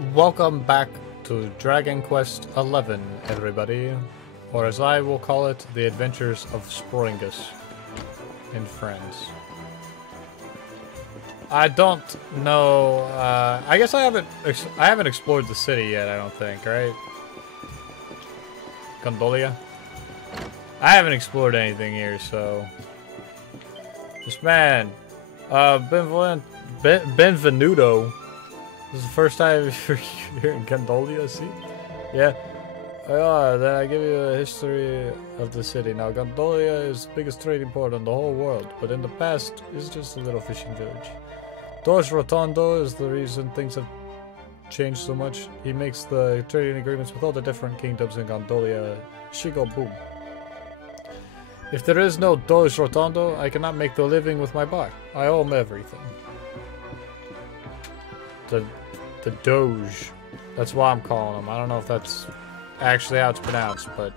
Welcome back to Dragon Quest XI, everybody. Or as I will call it, the Adventures of Sporingus and Friends. I don't know, I guess I haven't explored the city yet, I don't think, right? Gondolia? I haven't explored anything here, so... This man, Benvenuto. This is the first time you're here in Gondolia, see? Yeah. Then I give you a history of the city. Now, Gondolia is the biggest trading port in the whole world, but in the past, it's just a little fishing village. Doge Rotondo is the reason things have changed so much. He makes the trading agreements with all the different kingdoms in Gondolia. Shigo boom. If there is no Doge Rotondo, I cannot make the living with my bar. I owe him everything. The Doge. That's why I'm calling him. I don't know if that's actually how it's pronounced, but...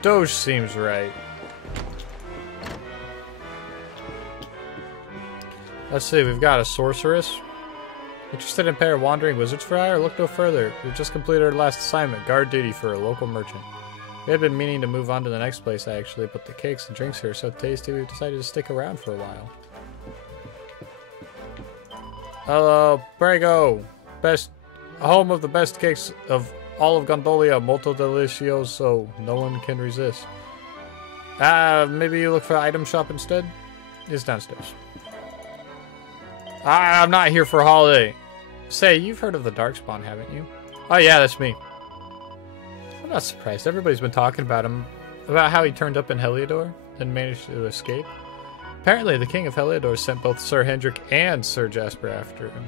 Doge seems right. Let's see, we've got a sorceress. Interested in a pair of wandering wizards for hire? Look no further. We've just completed our last assignment, guard duty for a local merchant. We had been meaning to move on to the next place, actually, but the cakes and drinks here are so tasty we've decided to stick around for a while. Hello, Prego. Best home of the best cakes of all of Gondolia, molto delicioso. No one can resist. Maybe you look for an item shop instead? It's downstairs. I'm not here for a holiday. Say, you've heard of the Darkspawn, haven't you? Oh yeah, that's me. I'm not surprised. Everybody's been talking about him. About how he turned up in Heliodor and managed to escape. Apparently, the King of Heliodor sent both Sir Hendrik and Sir Jasper after him.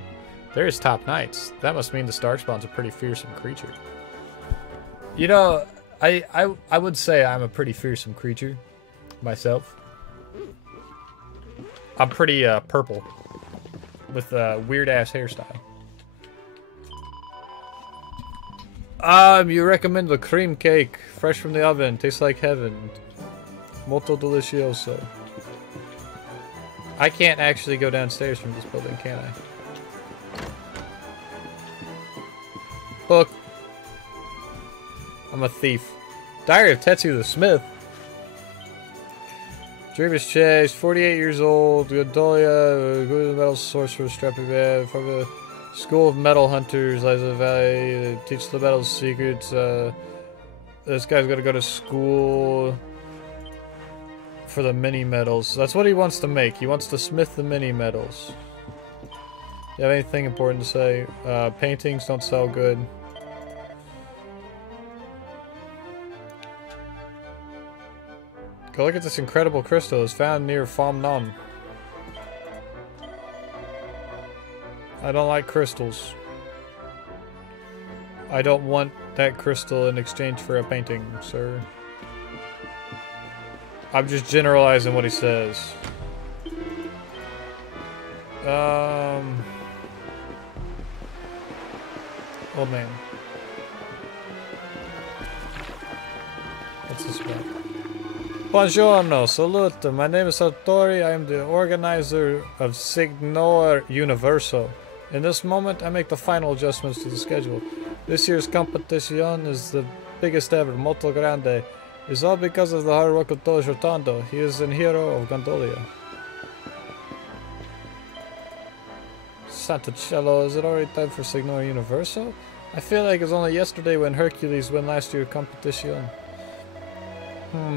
They're his top knights. That must mean the Darkspawn's a pretty fearsome creature. You know, I would say I'm a pretty fearsome creature myself. I'm pretty purple with a weird-ass hairstyle. You recommend the cream cake, fresh from the oven, tastes like heaven. Molto delicioso. I can't actually go downstairs from this building, can I? Look. I'm a thief. Diary of Tetsu the Smith. Dreamer's Chase, 48 years old, Gondolia, good metal sorcerer, strapping man, from the School of Metal Hunters, Liza Valley, they teach the metal secrets. This guy's gonna go to school for the mini metals. That's what he wants to make. He wants to smith the mini metals. You have anything important to say? Paintings don't sell good. Go look at this incredible crystal. It's found near Phom Nom. I don't like crystals. I don't want that crystal in exchange for a painting, sir. I'm just generalizing what he says. Oh man. What's this about? Buongiorno, salute. My name is Sartori. I am the organizer of Signor Universo. In this moment, I make the final adjustments to the schedule. This year's competition is the biggest ever, molto grande. It's all because of the hard work of Doge Rotondo. He is an hero of Gondolia. Santacello, is it already time for Signor Universo? I feel like it's only yesterday when Hercules won last year's competition.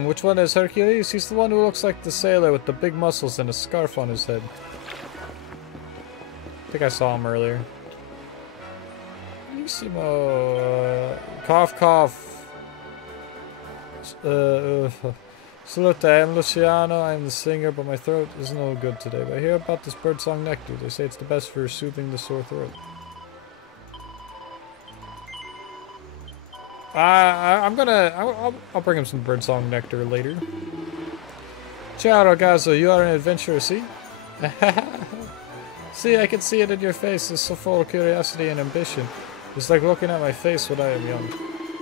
Which one is Hercules? He's the one who looks like the sailor with the big muscles and a scarf on his head. I think I saw him earlier. Cough, cough. Salute, I'm Luciano. I'm the singer, but my throat is no good today. But I hear about this birdsong nectar. They say it's the best for soothing the sore throat. I'll bring him some birdsong nectar later. Ciao, ragazzo. You are an adventurer, see? See, I can see it in your face. It's so full of curiosity and ambition. It's like looking at my face when I am young.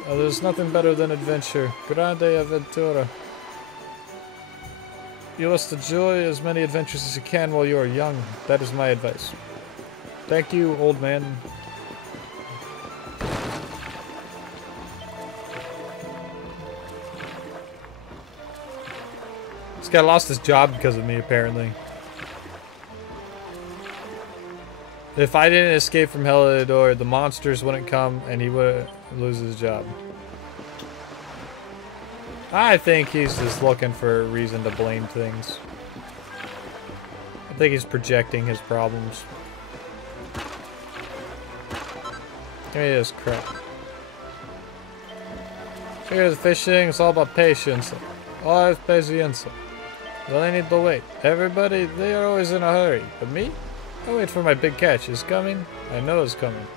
There's nothing better than adventure. Grande avventura. You must enjoy as many adventures as you can while you are young. That is my advice. Thank you, old man. This guy lost his job because of me, apparently. If I didn't escape from Heliodor, the monsters wouldn't come and he would lose his job. I think he's just looking for a reason to blame things. I think he's projecting his problems. Give me this crap. Here's fishing, it's all about patience. All is paciencia. You only need to wait. Everybody, they are always in a hurry. But me? I wait for my big catch. It's coming. I know it's coming.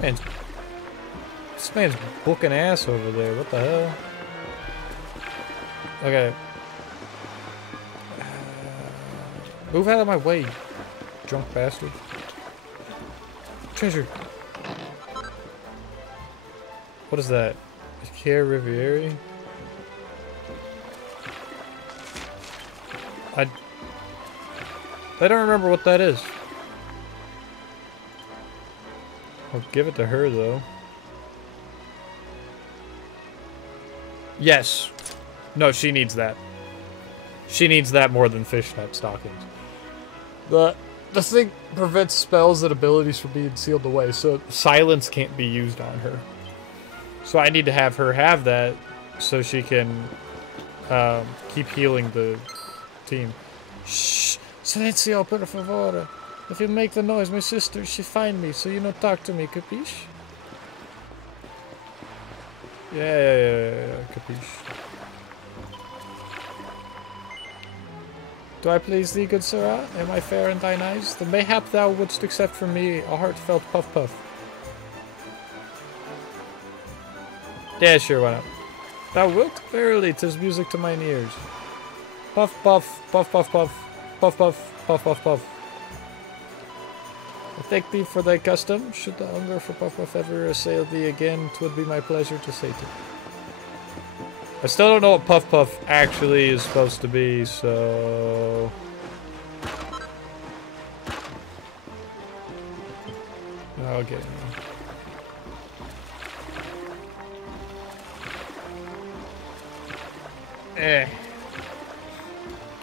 Man, this man's booking ass over there. What the hell? Okay. Move out of my way, drunk bastard. Treasure. What is that? Care Rivieri? I don't remember what that is. I'll give it to her though. Yes. No, she needs that. She needs that more than fishnet stockings. The thing prevents spells and abilities from being sealed away, so silence can't be used on her. So I need to have her have that so she can keep healing the team. Shh! Silenzio, per favore. If you make the noise, my sister, she find me, so you don't talk to me, capiche? Yeah, capiche. Do I please thee, good sirrah? Am I fair in thine eyes? Then mayhap thou wouldst accept from me a heartfelt puff puff. Yeah, sure, why not? Thou wilt? Verily, 'tis music to mine ears. Puff puff, puff puff puff, puff puff, puff puff puff. I thank thee for thy custom. Should the hunger for puff puff ever assail thee again, 'twould be my pleasure to say to. I still don't know what puff puff actually is supposed to be, so I'll get it.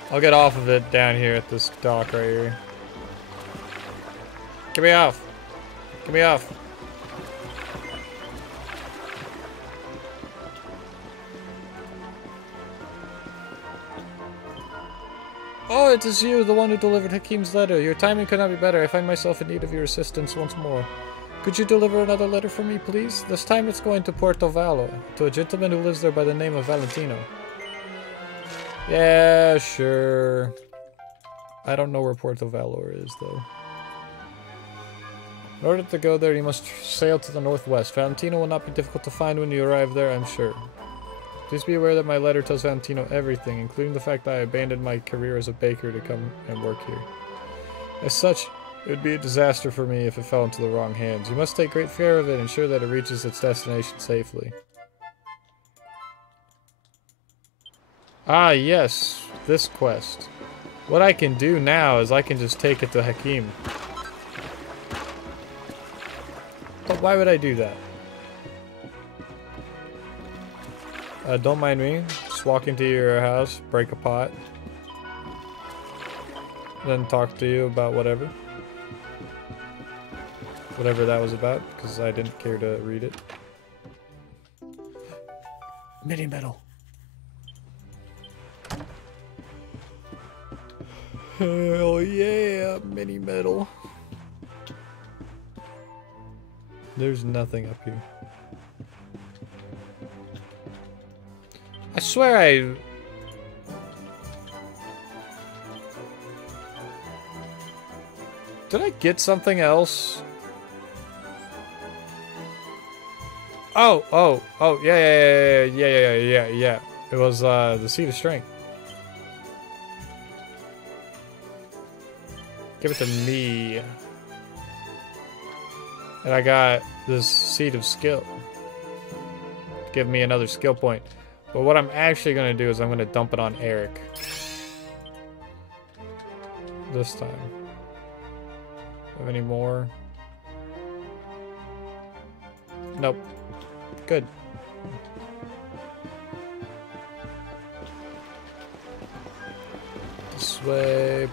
I'll get off of it down here at this dock right here. Get me off! Get me off! Oh, it is you, the one who delivered Hakim's letter. Your timing could not be better. I find myself in need of your assistance once more. Could you deliver another letter for me, please? This time it's going to Porto Vallo, to a gentleman who lives there by the name of Valentino. Yeah, sure. I don't know where Porto Vallo is, though. In order to go there, you must sail to the northwest. Valentino will not be difficult to find when you arrive there, I'm sure. Please be aware that my letter tells Valentino everything, including the fact that I abandoned my career as a baker to come and work here. As such, it would be a disaster for me if it fell into the wrong hands. You must take great care of it and ensure that it reaches its destination safely. Ah, yes, this quest. What I can do now is I can just take it to Hakim. But why would I do that? Don't mind me. Just walk into your house, break a pot, then talk to you about whatever. Whatever that was about, because I didn't care to read it. Mini metal. Hell yeah, mini metal. There's nothing up here. I swear I... Did I get something else? Oh, yeah. It was, the Seed of Strength. Give it to me. And I got this Seed of Skill. Give me another skill point. But what I'm actually going to do is I'm going to dump it on Eric. This time. Have any more? Nope. Good. This way.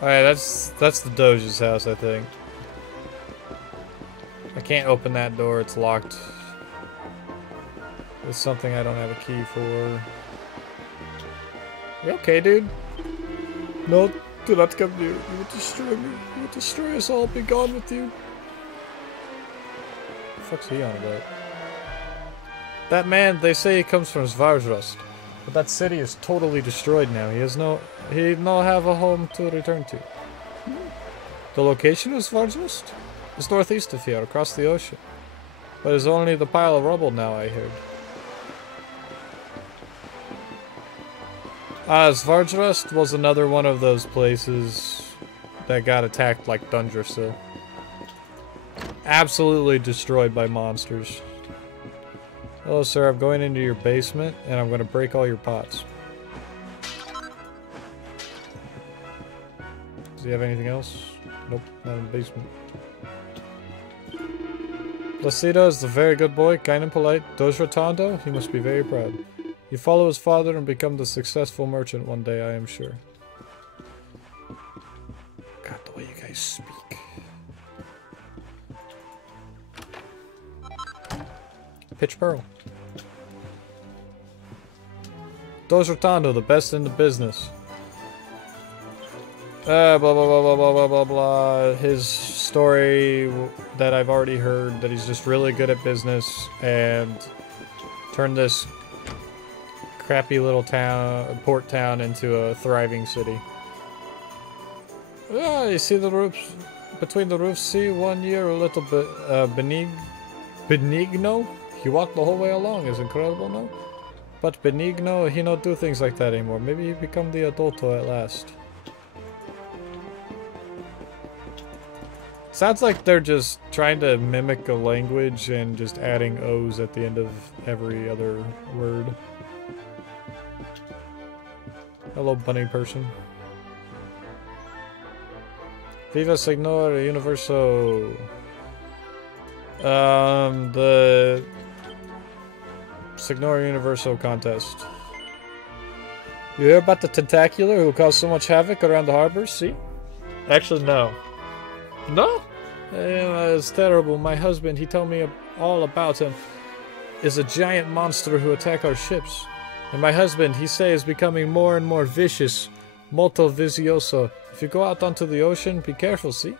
Alright, that's the Doge's house, I think. I can't open that door, it's locked. It's something I don't have a key for. You okay, dude? No, do not come near. You will destroy me. You will destroy us all. Be gone with you. What the fuck's he on about? That man, they say he comes from Svarzrust. But that city is totally destroyed now. He no have a home to return to. The location of Svarzrust is northeast of here, across the ocean. But it's only the pile of rubble now, I heard. Svarzrust was another one of those places that got attacked like Dundrasil. Absolutely destroyed by monsters. Hello, sir. I'm going into your basement, and I'm going to break all your pots. Does he have anything else? Nope, not in the basement. Placido is a very good boy, kind and polite. Dos Rotondo, he must be very proud. You follow his father and become the successful merchant one day, I am sure. God, the way you guys speak. Pitch Pearl. Dos Rotondo, the best in the business. Blah blah blah blah blah blah blah blah. His story that I've already heard, that he's just really good at business and turned this crappy little town, port town, into a thriving city. Ah, you see the roofs? Between the roofs, see 1 year a little bit benigno? He walked the whole way along, is incredible, no? But Benigno, he don't do things like that anymore. Maybe he become the adulto at last. Sounds like they're just trying to mimic a language and just adding O's at the end of every other word. Hello, bunny person. Viva Signor Universo. The Signor Universo contest. You hear about the tentacular who caused so much havoc around the harbor? See? Actually, no. No? It's terrible. My husband, he told me all about him, is a giant monster who attack our ships. And my husband, he say, is becoming more and more vicious. Molto vicioso. If you go out onto the ocean, be careful, see?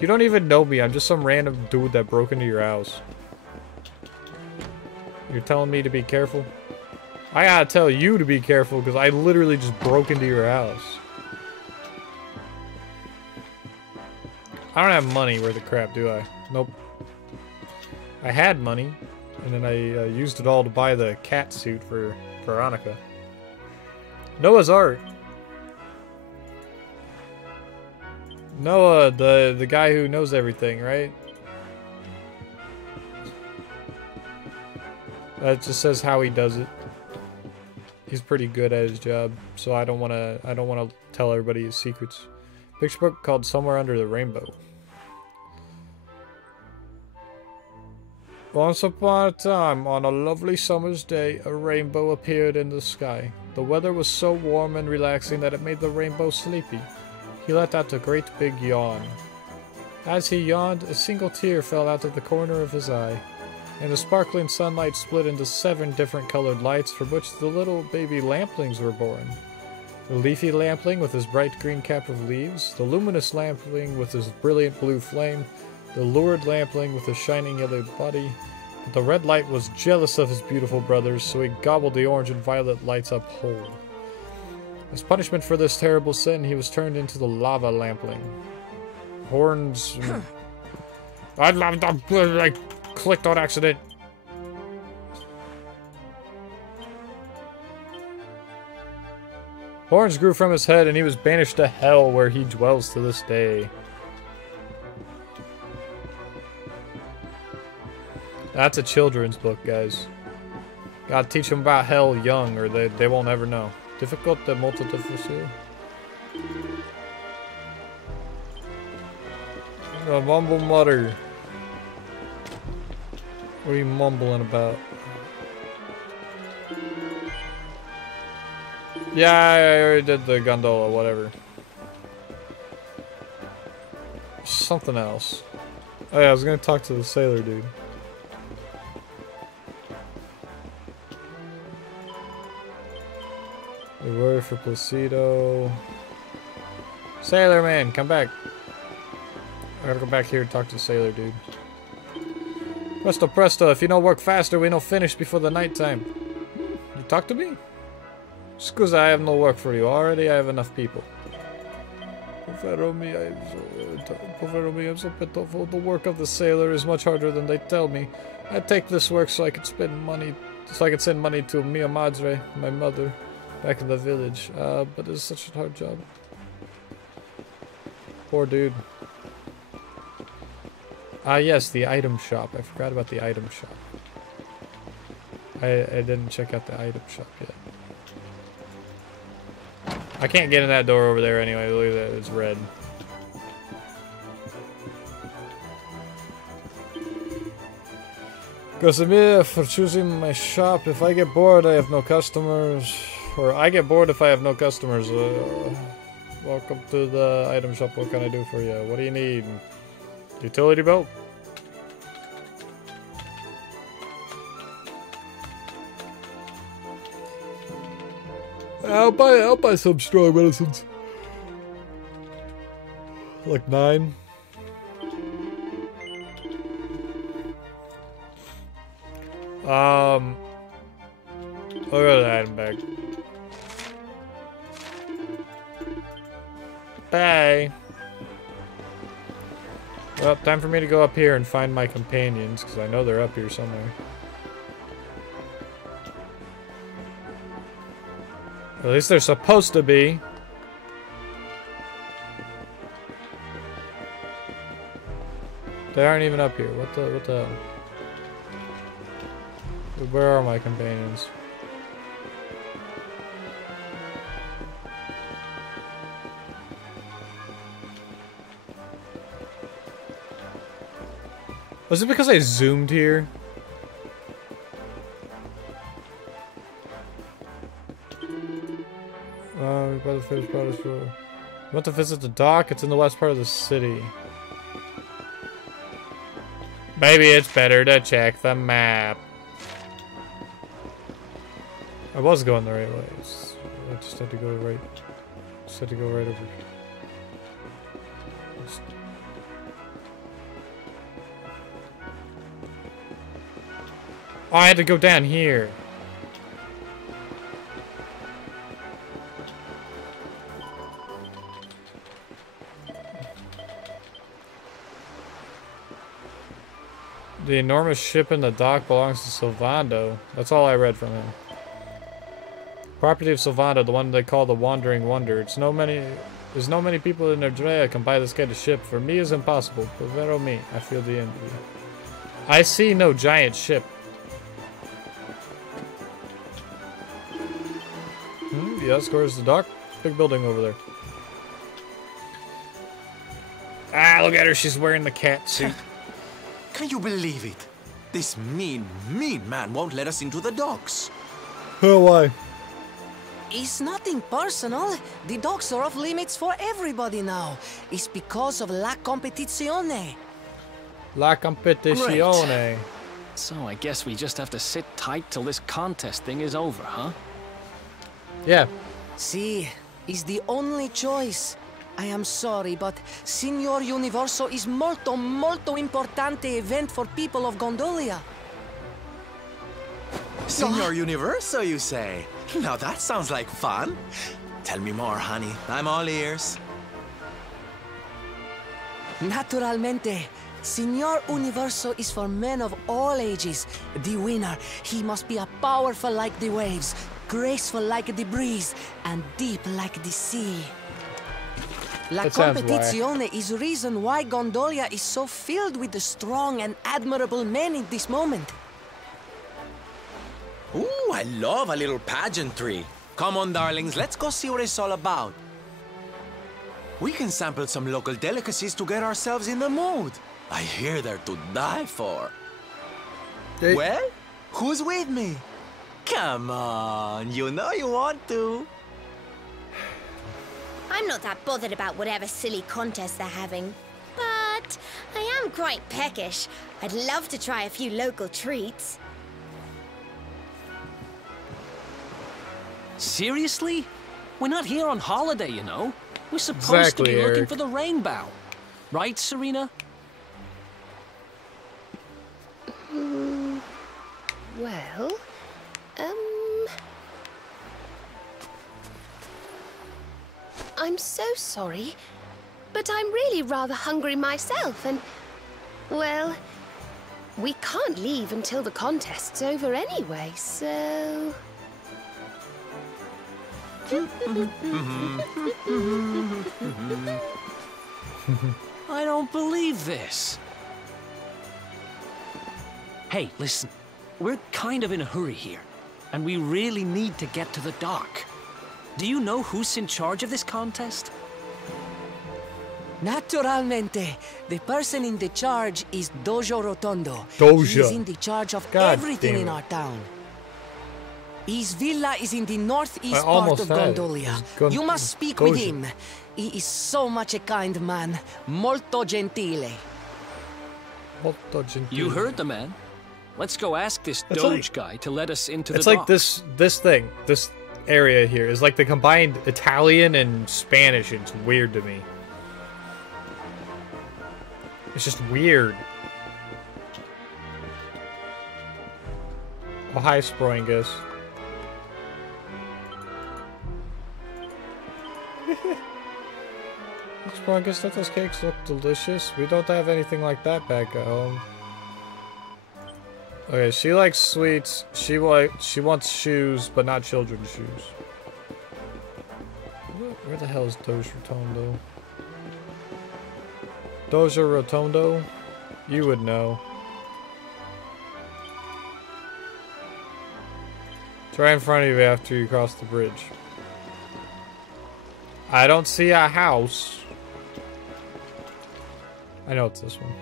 You don't even know me. I'm just some random dude that broke into your house. You're telling me to be careful? I gotta tell you to be careful because I literally just broke into your house. I don't have money worth of crap, do I? Nope. I had money, and then I used it all to buy the cat suit for Veronica. Noah's Ark. Noah, the guy who knows everything, right? That just says how he does it. He's pretty good at his job, so I don't wanna tell everybody his secrets. Picture book called Somewhere Under the Rainbow. Once upon a time, on a lovely summer's day, a rainbow appeared in the sky. The weather was so warm and relaxing that it made the rainbow sleepy. He let out a great big yawn. As he yawned, a single tear fell out of the corner of his eye, and the sparkling sunlight split into 7 different colored lights from which the little baby lamplings were born. The leafy lampling with his bright green cap of leaves, the luminous lampling with his brilliant blue flame, the lurid lampling with his shining yellow body. But the red light was jealous of his beautiful brothers, so he gobbled the orange and violet lights up whole. As punishment for this terrible sin, he was turned into the lava lampling. Horns... I clicked on accident. Horns grew from his head and he was banished to hell where he dwells to this day. That's a children's book, guys. Gotta teach them about hell young or they won't ever know. Difficult, molto difficile. Mumble mutter. What are you mumbling about? Yeah, I already did the gondola, whatever. Something else. Oh yeah, I was gonna talk to the sailor dude. We were for Placido. Sailor man, come back. I gotta go back here and talk to the sailor dude. Presto, presto, if you don't work faster, we don't finish before the nighttime. You talk to me? Scusa, I have no work for you. Already I have enough people. Povero me, I'm so pitiful. The work of the sailor is much harder than they tell me. I take this work so I can spend money, so I can send money to mia madre, my mother, back in the village. But it's such a hard job. Poor dude. Ah yes, the item shop. I forgot about the item shop. I didn't check out the item shop yet. I can't get in that door over there anyway. Look at that, it's red. Casimir for choosing my shop. If I get bored, I have no customers. Or I get bored if I have no customers. Welcome to the item shop. What can I do for you? What do you need? Utility belt? I'll buy some strong medicines. Like 9. I'll go to the item bag. Bye. Well, time for me to go up here and find my companions, because I know they're up here somewhere. At least they're supposed to be. They aren't even up here. What the hell? Where are my companions? Was it because I zoomed here? By the finished product store. You want to visit the dock? It's in the west part of the city. Maybe it's better to check the map. I was going the right way. I just had to go right. Just had to go right over. Oh, I had to go down here. The enormous ship in the dock belongs to Silvando. That's all I read from him. Property of Silvando, the one they call the Wandering Wonder. There's no many people in Erdrea can buy this kind of ship. For me, it's impossible. Povero me. I feel the envy. I see no giant ship. Yes, where's the dock? Big building over there. Ah, look at her. She's wearing the cat suit. Can you believe it? This mean man won't let us into the docks. Oh, why? It's nothing personal. The docks are off limits for everybody now. It's because of la competizione. La competizione. Great. So I guess we just have to sit tight till this contest thing is over, huh? Yeah. See, it's the only choice. I am sorry, but Signor Universo is molto importante event for people of Gondolia. Signor Universo, you say? Now that sounds like fun. Tell me more, honey. I'm all ears. Naturalmente. Signor Universo is for men of all ages. The winner, he must be a powerful like the waves, graceful like the breeze, and deep like the sea. La competizione is the reason why Gondolia is so filled with the strong and admirable men in this moment. Ooh, I love a little pageantry. Come on, darlings, let's go see what it's all about. We can sample some local delicacies to get ourselves in the mood. I hear they're to die for. Hey. Well, who's with me? Come on, you know you want to. I'm not that bothered about whatever silly contest they're having. But I am quite peckish. I'd love to try a few local treats. Seriously? We're not here on holiday, you know. We're supposed to be looking for the rainbow. Right, Serena? Well, I'm so sorry, but I'm really rather hungry myself, and, well, we can't leave until the contest's over anyway, so... I don't believe this. Hey, listen. We're kind of in a hurry here, and we really need to get to the dock. Do you know who's in charge of this contest? Naturalmente, the person in the charge is Dojo Rotondo. Dojo. He is in the charge of God everything damn in it. our town. His villa is in the northeast I part almost of had it. Gondolia. It's You must speak with Dojo. him. He is so much a kind man. Molto gentile. Molto gentile. You heard the man. Let's go ask this It's Doge like- guy to let us into the It's dock. like this area here is like the combined Italian and Spanish. It's weird to me. It's just weird. Oh, hi, Sproingus. Sproingus, don't those cakes look delicious? We don't have anything like that back at home. Okay, she likes sweets. She wants shoes, but not children's shoes. Where the hell is Doja Rotondo? Doja Rotondo? You would know. It's right in front of you after you cross the bridge. I don't see a house. I know it's this one.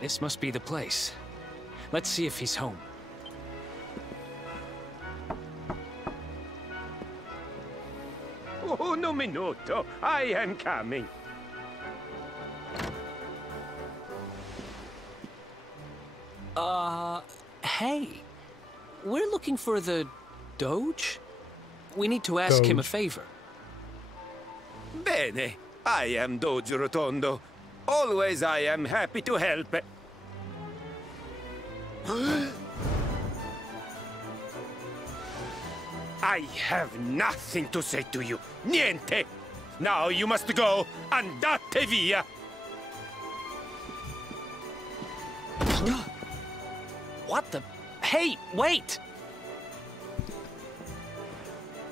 This must be the place. Let's see if he's home. Un minuto, I am coming. Hey. We're looking for the Doge? We need to ask him a Doge. favor. Bene, I am Doge Rotondo. Always I am happy to help. I have nothing to say to you. Niente. Now you must go. Andate via. What the? Hey, wait!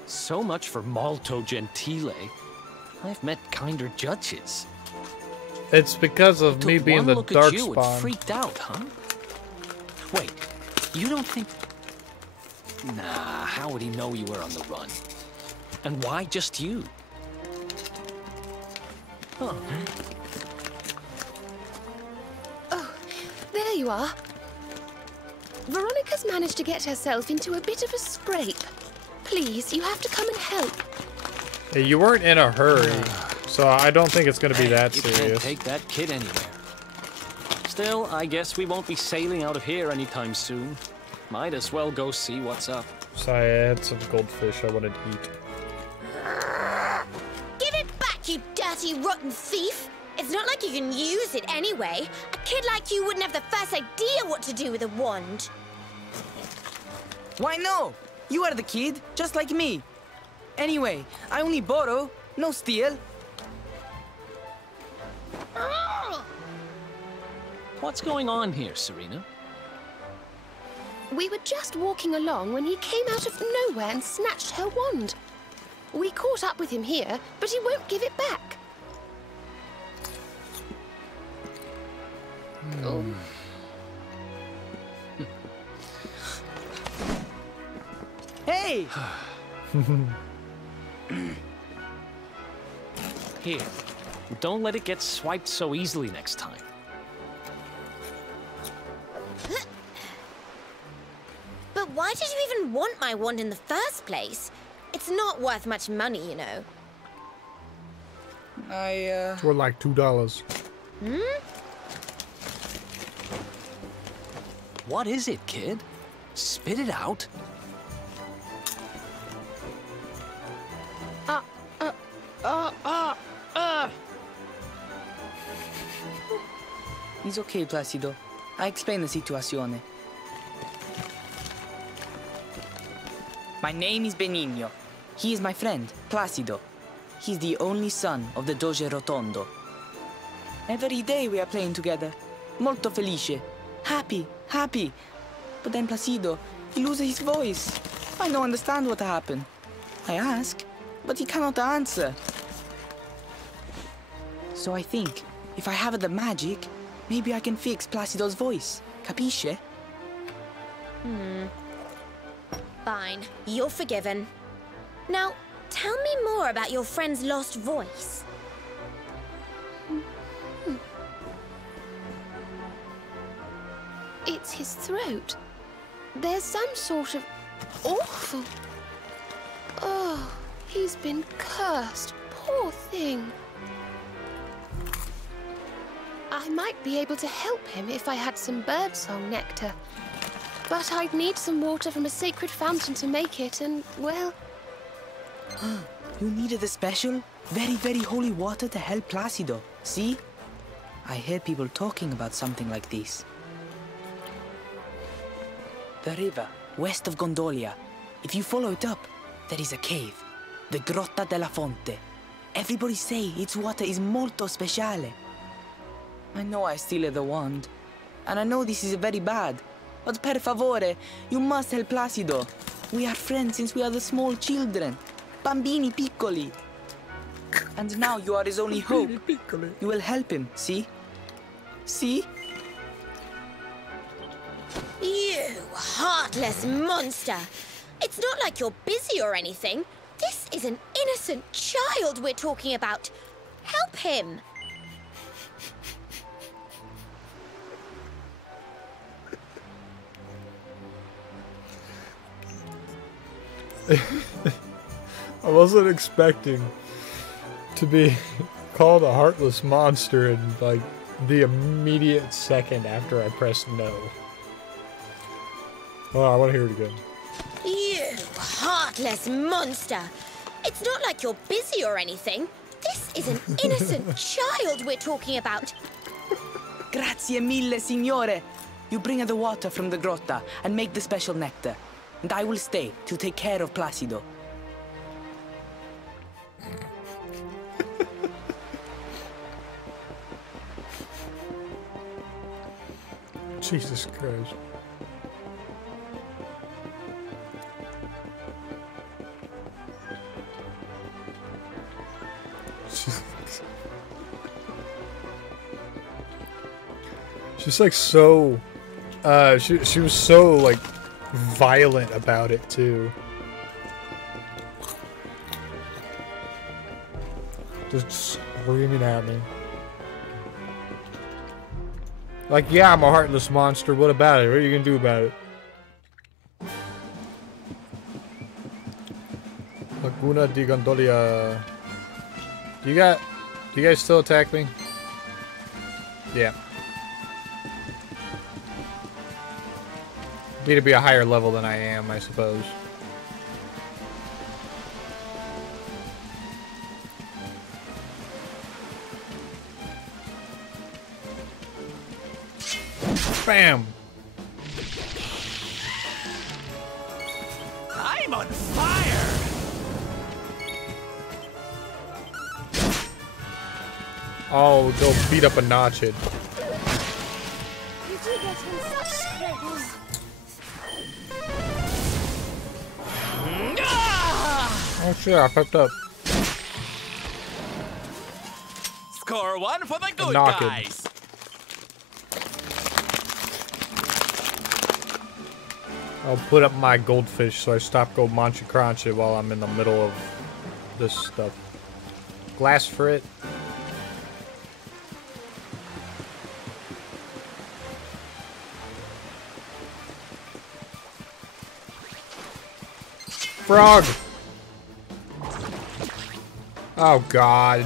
So much for Molto Gentile. I've met kinder judges. It's because of me Took being one the look dark at you spawn. and freaked out, huh? Wait, you don't think... Nah, how would he know you were on the run? And why just you? Huh. There you are. Veronica's managed to get herself into a bit of a scrape. Please, you have to come and help. Hey, you weren't in a hurry, so I don't think it's gonna be that You can't serious. take that kid anywhere. Still, I guess we won't be sailing out of here anytime soon. Might as well go see what's up. Sorry, I had some goldfish I wanted to eat. Give it back, you dirty, rotten thief! It's not like you can use it anyway. A kid like you wouldn't have the first idea what to do with a wand. Why no? You are the kid, just like me. Anyway, I only borrow, no steal. What's going on here, Serena? We were just walking along when he came out of nowhere and snatched her wand. We caught up with him here, but he won't give it back. Oh. Hey! Here, Don't let it get swiped so easily next time. But why did you even want my wand in the first place? It's not worth much money, you know. It's worth like $2. What is it, kid? Spit it out. It's okay, Placido. I explain the situation. My name is Benigno. He is my friend, Placido. He's the only son of the Doge Rotondo. Every day we are playing together. Molto felice. Happy, happy. But then Placido, he loses his voice. I don't understand what happened. I ask, but he cannot answer. So I think, if I have the magic, maybe I can fix Placido's voice. Capisce? Fine, you're forgiven. Now, tell me more about your friend's lost voice. It's his throat. There's some sort of awful... Oh, he's been cursed. Poor thing. I might be able to help him if I had some birdsong nectar. But I'd need some water from a sacred fountain to make it, and, well... You needed a special, very, very holy water to help Placido, see? I hear people talking about something like this. The river, west of Gondolia. If you follow it up, there is a cave. The Grotta della Fonte. Everybody say its water is molto speciale. I know I steal the wand. And I know this is very bad. But per favore, you must help Placido. We are friends since we are the small children. Bambini piccoli. And now you are his only hope. You will help him, see? See? You heartless monster! It's not like you're busy or anything. This is an innocent child we're talking about. Help him! I wasn't expecting to be called a heartless monster in like the immediate second after I pressed no. Oh, I want to hear it again. You heartless monster! It's not like you're busy or anything. This is an innocent child we're talking about. Grazie mille, signore. You bring her the water from the grotta and make the special nectar. And I will stay to take care of Placido. Jesus Christ. She's like so, she was so like violent about it too. Just screaming at me. Like, yeah, I'm a heartless monster. What about it? What are you gonna do about it? Laguna di Gondolia. Do you guys still attack me? Yeah. Need to be a higher level than I am, I suppose. Bam! I'm on fire! Oh, go beat up a notched. You do get him such scrapes. Oh shit, I fucked up. Score one for the good Knock it. guys. I'll put up my goldfish so I stop go mancha crunch it while I'm in the middle of this stuff. Glass for it. Frog! Oh god.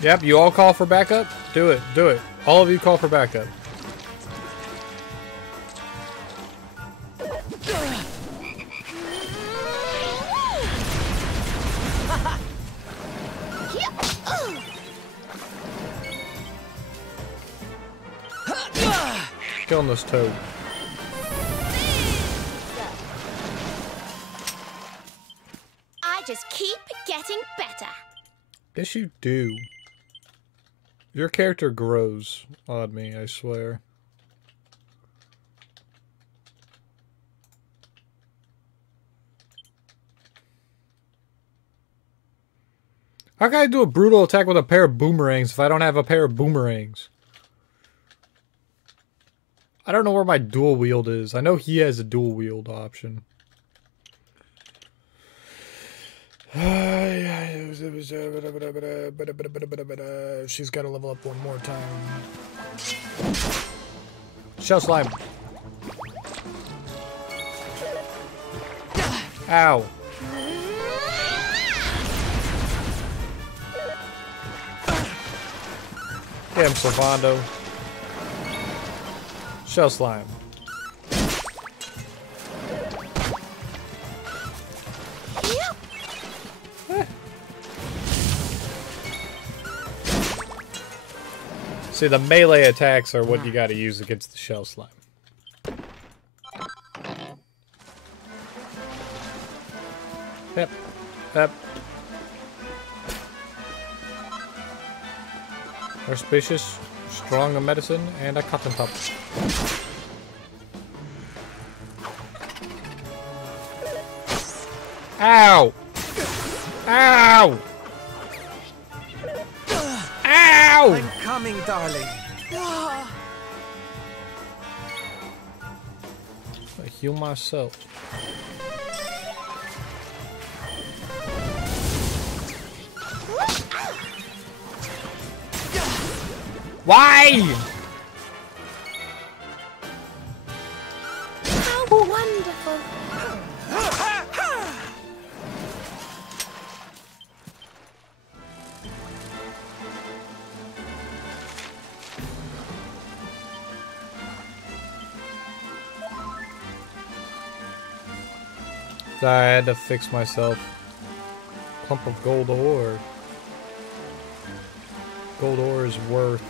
Yep, you all call for backup? Do it, do it. All of you call for backup. Killing this toad. I just keep getting better. Yes, you do. Your character grows on me, I swear. How can I do a brutal attack with a pair of boomerangs if I don't have a pair of boomerangs? I don't know where my dual wield is. I know he has a dual wield option. She's got to level up one more time. Shell slime. Ow. Damn, Silvando. Shell slime. See, the melee attacks are what you gotta use against the shell slime. Yep. Yep. Auspicious, strong medicine, and a cotton top. Ow! Ow! Ow! I'm coming, darling. I heal myself. Why? How wonderful. I had to fix myself. Clump of gold ore. Gold ore is worth.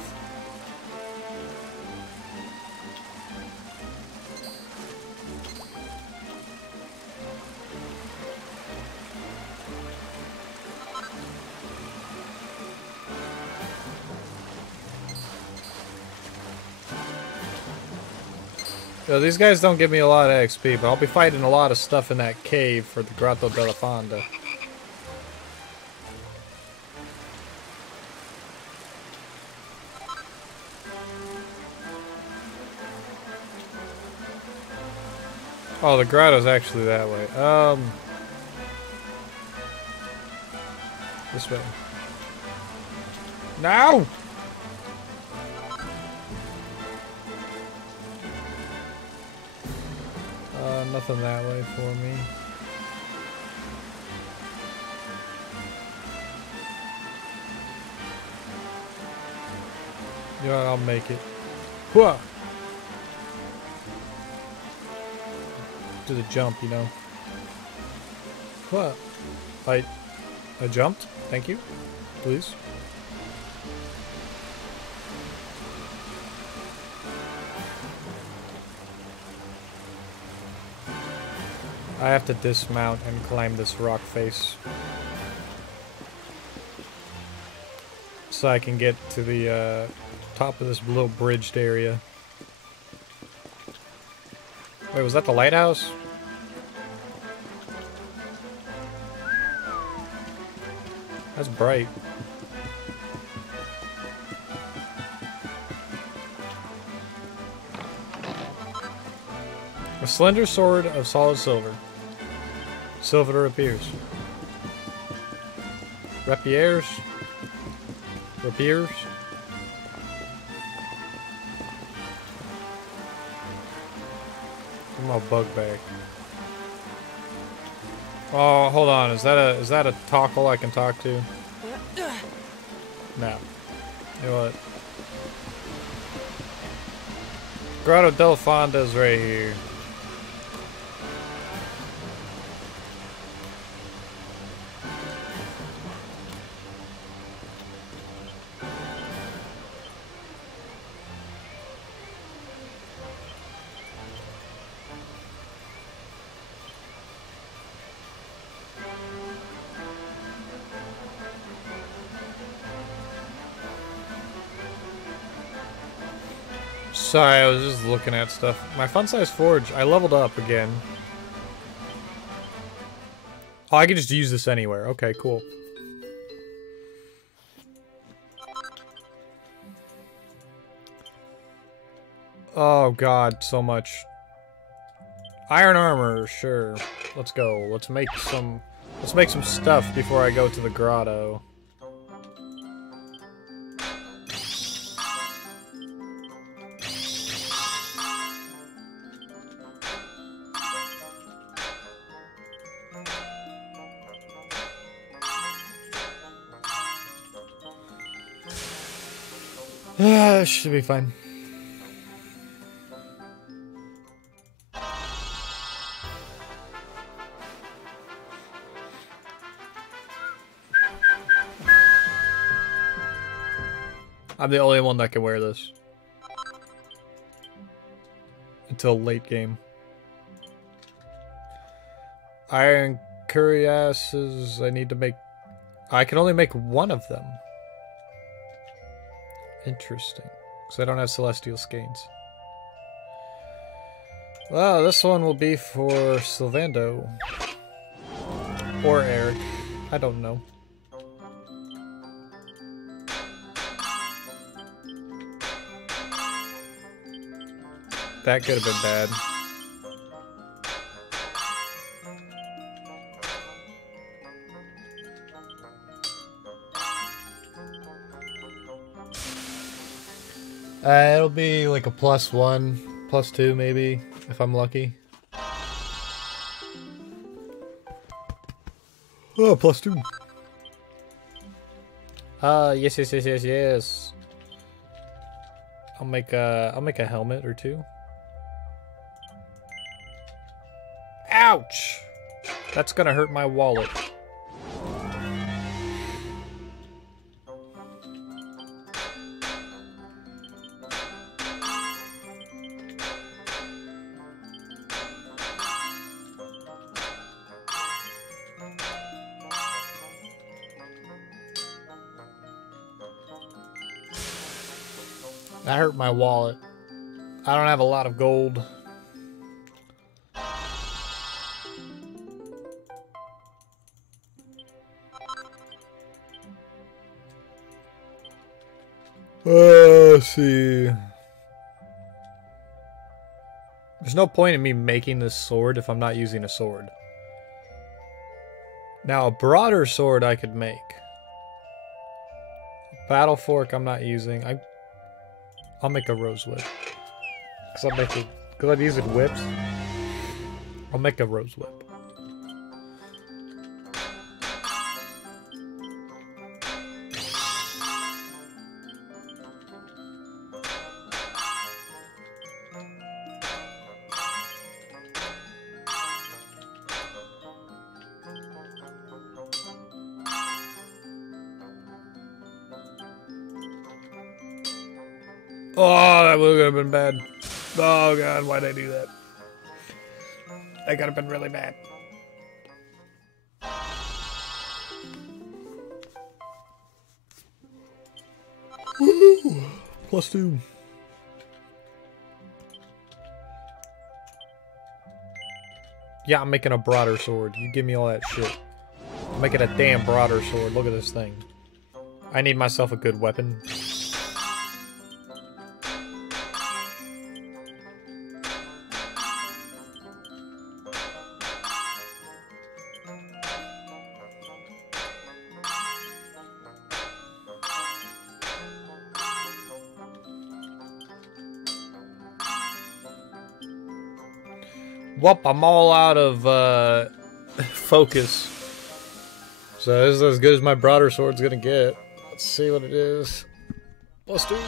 Yo, these guys don't give me a lot of XP, but I'll be fighting a lot of stuff in that cave for the Grotto della Fonda. Oh, the grotto's actually that way. This way. No! Nothing that way for me. You know what, I'll make it. Whoa! Do the jump, you know. What? I jumped? Thank you. Please. I have to dismount and climb this rock face so I can get to the top of this little bridged area. Wait, was that the lighthouse? That's bright. A slender sword of solid silver. Silver appears. Rapiers. Rapiers. my bug back. Oh, hold on. Is that a tockle I can talk to? No. You know what? Grotto del Fonda's right here. Sorry, I was just looking at stuff. My fun-size forge, I leveled up again. Oh, I can just use this anywhere. Okay, cool. Oh god, so much. Iron armor, sure. Let's go. Let's make some stuff before I go to the grotto. Should be fine. I'm the only one that can wear this. Until late game. Iron cuirasses, I need to make... I can only make one of them. Interesting. Because I don't have celestial skeins. Well, this one will be for Sylvando. Or Eric. I don't know. That could have been bad. It'll be like a +1, +2 maybe, if I'm lucky. Oh, +2. Yes. I'll make a helmet or two. Ouch! That's gonna hurt my wallet. That hurt my wallet. I don't have a lot of gold. Let's see. There's no point in me making this sword if I'm not using a sword. Now, a broader sword I could make. Battle fork I'm not using. I'll make a rose whip. Because I'm using whips. I'll make a rose whip. Oh, that would have been bad. Oh god, why'd I do that? That could have been really bad. Woo! +2. Yeah, I'm making a broader sword. You give me all that shit. I'm making a damn broader sword. Look at this thing. I need myself a good weapon. Whoop, I'm all out of focus. So this is as good as my broader sword's gonna get. Let's see what it is. +2.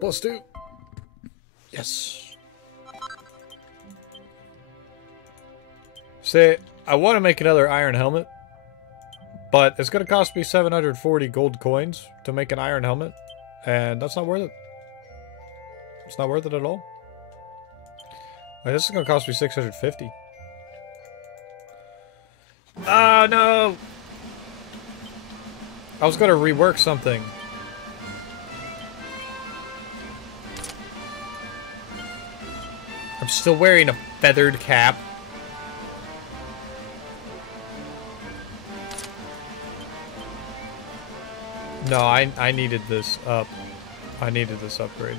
+2. Yes. See, I want to make another iron helmet, but it's gonna cost me 740 gold coins to make an iron helmet, and that's not worth it. It's not worth it at all. Like, this is gonna cost me 650. Oh no! I was gonna rework something. I'm still wearing a feathered cap. No, I needed this up. I needed this upgrade.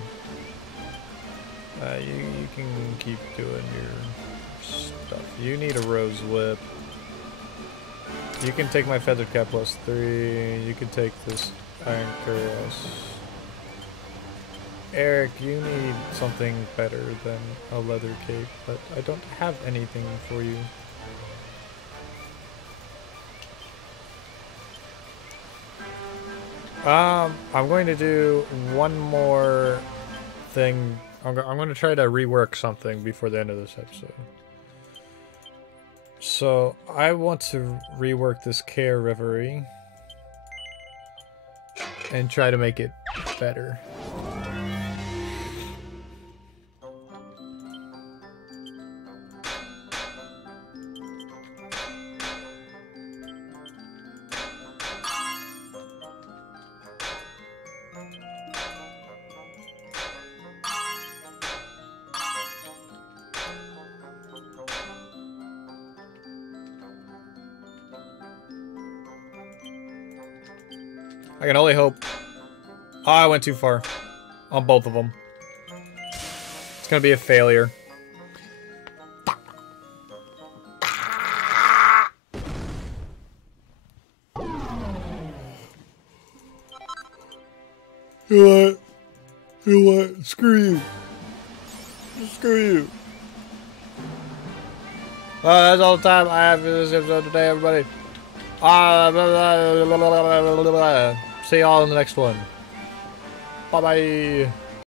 You can keep doing your stuff. You need a rose whip. You can take my feathered cap +3. You can take this iron cuirass. Eric, you need something better than a leather cape, but I don't have anything for you. I'm going to do one more thing. I'm going to try to rework something before the end of this episode. So, I want to rework this Care Reverie and try to make it better. I can only hope. Oh, I went too far on both of them. It's gonna be a failure. You know what? You know what? Screw you. Screw you. Well, that's all the time I have for this episode today, everybody. See y'all in the next one. Bye-bye.